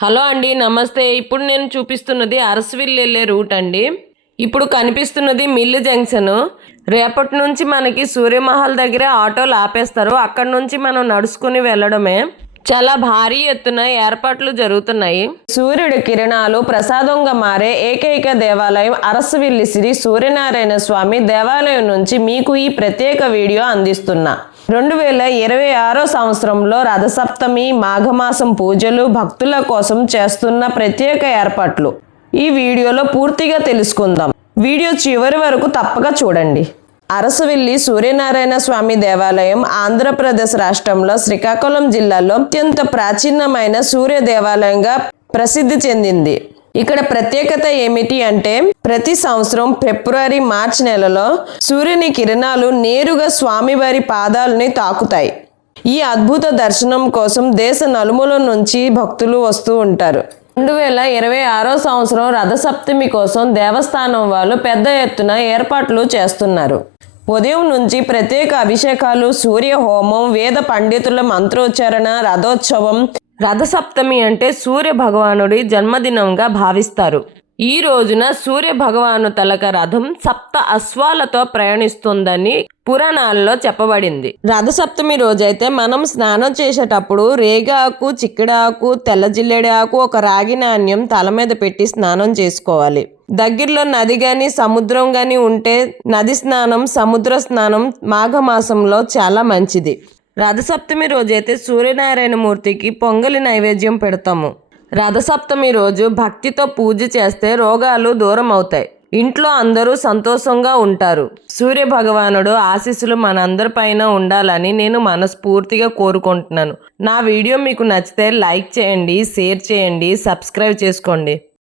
Hello అండి, నమస్తే. ఇప్పుడు నేను చూపిస్తున్నది అరసవిల్లి వెళ్ళే రూట్ అండి. ఇప్పుడు కనిపిస్తున్నది మిల్లు జంక్షన్. రేపటి నుంచి మనకి సూర్యమహల్ దగ్గర ఆటోలు ఆపేస్తారు. అక్కడ నుంచి మనం నడుచుకుని వెళ్ళడమే. చాలా భారీ ఎత్తున ఏర్పాట్లు జరుగుతున్నాయి. సూర్యుడి కిరణాలు ప్రసాదంగా మారే ఏకైక దేవాలయం అరసవిల్లి శ్రీ సూర్యనారాయణ స్వామి దేవాలయం నుంచి మీకు ఈ ప్రత్యేక వీడియో అందిస్తున్నా. 2026 సంవత్సరంలో రథసప్తమి, మాఘమాసం పూజలు, భక్తుల కోసం చేస్తున్న ప్రత్యేక ఏర్పాట్లు ఈ వీడియోలో పూర్తిగా తెలుసుకుందాం. వీడియో చివరి వరకు తప్పక చూడండి. అరసవిల్లి సూర్యనారాయణ స్వామి దేవాలయం ఆంధ్రప్రదేశ్ రాష్ట్రంలో శ్రీకాకుళం జిల్లాలో అత్యంత ప్రాచీనమైన సూర్య దేవాలయంగా ప్రసిద్ధి చెందింది. ఇక్కడ ప్రత్యేకత ఏమిటి అంటే ప్రతి సంవత్సరం ఫిబ్రవరి, మార్చి నెలలో సూర్యుని కిరణాలు నేరుగా స్వామివారి పాదాలని తాకుతాయి. ఈ అద్భుత దర్శనం కోసం దేశ నలుమూల నుంచి భక్తులు వస్తూ ఉంటారు. 2026 సంవత్సరం రథసప్తమి కోసం దేవస్థానం వాళ్ళు పెద్ద ఎత్తున ఏర్పాట్లు చేస్తున్నారు. ఉదయం నుంచి ప్రత్యేక అభిషేకాలు, సూర్య హోమం, వేద పండితుల మంత్రోచ్చారణ, రథోత్సవం. రథసప్తమి అంటే సూర్య భగవానుడి జన్మదినంగా భావిస్తారు. ఈ రోజున సూర్య భగవాను తలక రథం సప్త అశ్వాలతో ప్రయాణిస్తుందని పురాణాల్లో చెప్పబడింది. రథసప్తమి రోజైతే మనం స్నానం చేసేటప్పుడు రేగాకు, చిక్కడాకు, తెల్ల జిల్లేడి ఆకు, ఒక రాగి నాణ్యం తల మీద పెట్టి స్నానం చేసుకోవాలి. దగ్గరలో నది గాని సముద్రం గాని ఉంటే నది స్నానం, సముద్ర స్నానం మాఘమాసంలో చాలా మంచిది. రథసప్తమి రోజైతే సూర్యనారాయణ మూర్తికి పొంగలి నైవేద్యం పెడతాము. రథసప్తమి రోజు భక్తితో పూజ చేస్తే రోగాలు దూరం అవుతాయి. ఇంట్లో అందరూ సంతోషంగా ఉంటారు. సూర్య భగవానుడు ఆశీస్సులు మనందరిపైన ఉండాలని నేను మనస్ఫూర్తిగా కోరుకుంటున్నాను. నా వీడియో మీకు నచ్చితే లైక్ చేయండి, షేర్ చేయండి, సబ్స్క్రైబ్ చేసుకోండి.